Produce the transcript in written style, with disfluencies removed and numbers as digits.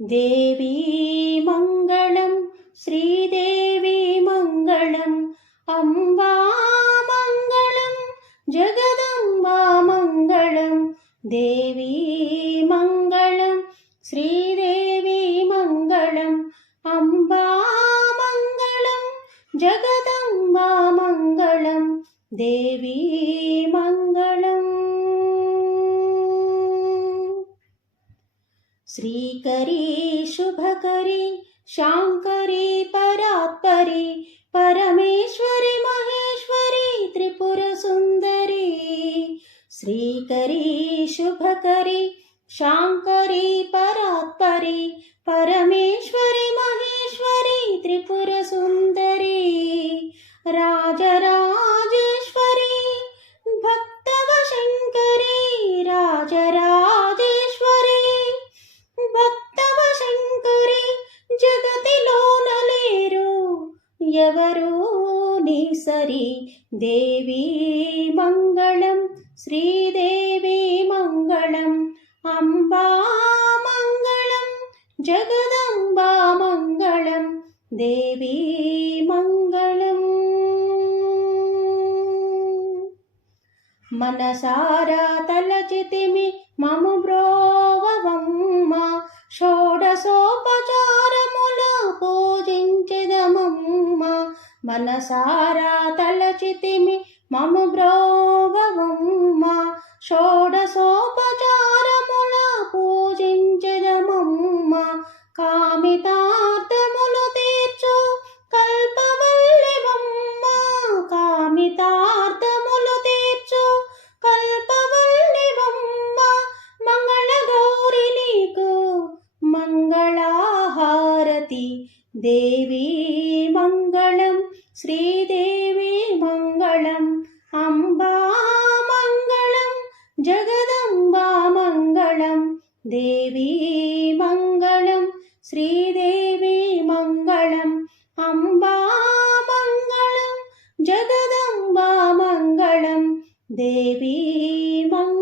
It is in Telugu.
దేవీ మంగళం శ్రీదేవి మంగళం అంబా మంగళం జగదంబా మంగళం దేవీ మంగళం శ్రీదేవి మంగళం అంబా మంగళం జగదంబా మంగళం దేవీ మంగళం श्रीकरी शुभकरी शांकरी परात्परी परमेश्वरी महेश्वरी त्रिपुर सुंदरी श्रीकरी शुभकरी शांकरी परात्परी परमेश्वरी महेश्वरी त्रिपुर सुंदरी राजराजेश्वरी भक्तवशंकरी राजराजेश्वरी భక్తవశంకరి జగతిలోన లేరు ఎవరు నీ సరి దేవీ మంగళం శ్రీదేవి మంగళం అంబా మంగళం జగదంబా మంగళం దేవీ మంగళం మనసారా తలచితిమి మము బ్రోవవమ్మ షోడశోపచారముల పూజించెదమమ్మ మనసారా తలచితిమి మము బ్రోవవమ్మ షోడశోపచారముల పూజించెదమమ్మ కామితార్థములు తీర్చు కల్పవల్లివమ్మ కామితార్థములు తీర్చు కల్పవల్లివమ్మ మంగళ గౌరి నీకు మంగళహారతి దేవీ మంగళం శ్రీదేవి మంగళం అంబా మంగళం జగదంబా మంగళం దేవీ మంగళం శ్రీదేవి మంగళం అంబా మంగళం జగదంబా మంగళం దేవీ మంగళం